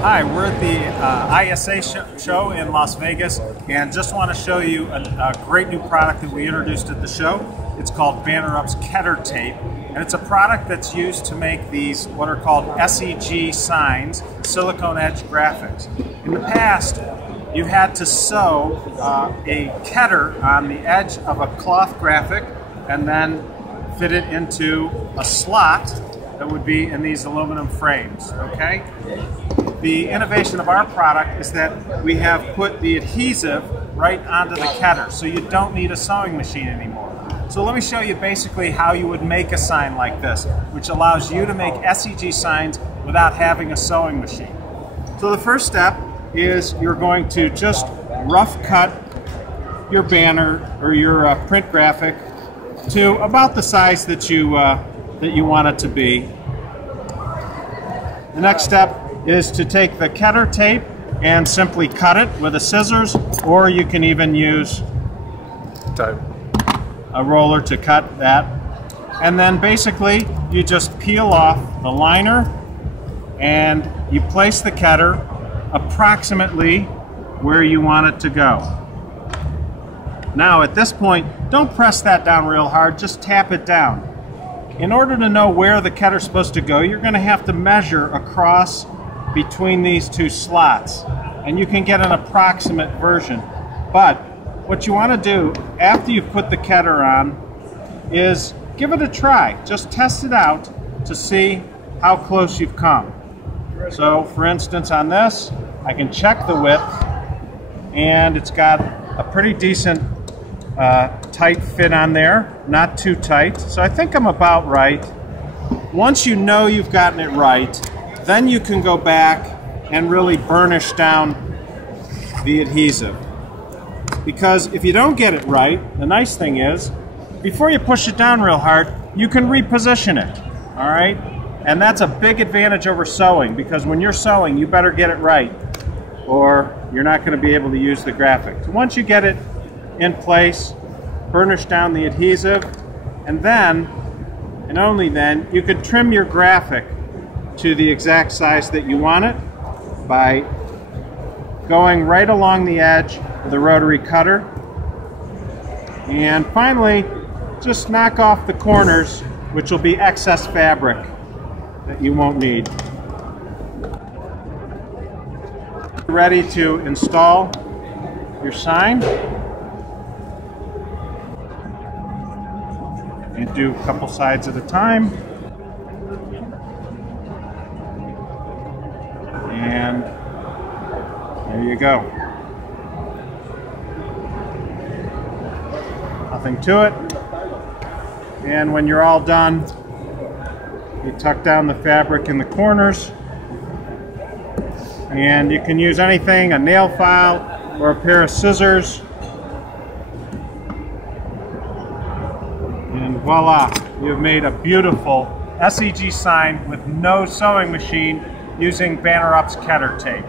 Hi, we're at the ISA show in Las Vegas, and just want to show you a great new product that we introduced at the show. It's called Banner-Up's KederTape, and it's a product that's used to make these what are called SEG signs, silicone edge graphics. In the past, you had to sew a Keder on the edge of a cloth graphic and then fit it into a slot that would be in these aluminum frames, okay? The innovation of our product is that we have put the adhesive right onto the Keder, so you don't need a sewing machine anymore. So let me show you basically how you would make a sign like this, which allows you to make SEG signs without having a sewing machine. So the first step is you're going to just rough cut your banner or your print graphic to about the size that you want it to be. The next step is to take the KederTape and simply cut it with a scissors, or you can even use a roller to cut that. And then basically you just peel off the liner and you place the Keder approximately where you want it to go. Now at this point, don't press that down real hard, just tap it down. In order to know where the Keder is supposed to go, you're going to have to measure across between these two slots, and you can get an approximate version. But what you want to do after you put the Keder on is give it a try. Just test it out to see how close you've come. So for instance on this, I can check the width, and it's got a pretty decent tight fit on there, not too tight. So I think I'm about right. Once you know you've gotten it right, then you can go back and really burnish down the adhesive. Because if you don't get it right, the nice thing is, before you push it down real hard, you can reposition it, all right? And that's a big advantage over sewing, because when you're sewing, you better get it right, or you're not going to be able to use the graphic. So once you get it in place, burnish down the adhesive, and then, and only then, you can trim your graphic to the exact size that you want it by going right along the edge of the rotary cutter. And finally, just knock off the corners, which will be excess fabric that you won't need. Ready to install your sign. And do a couple sides at a time. And there you go. Nothing to it. And when you're all done, you tuck down the fabric in the corners. And you can use anything, a nail file or a pair of scissors. And voila, you've made a beautiful SEG sign with no sewing machine using Banner-Up's KederTape.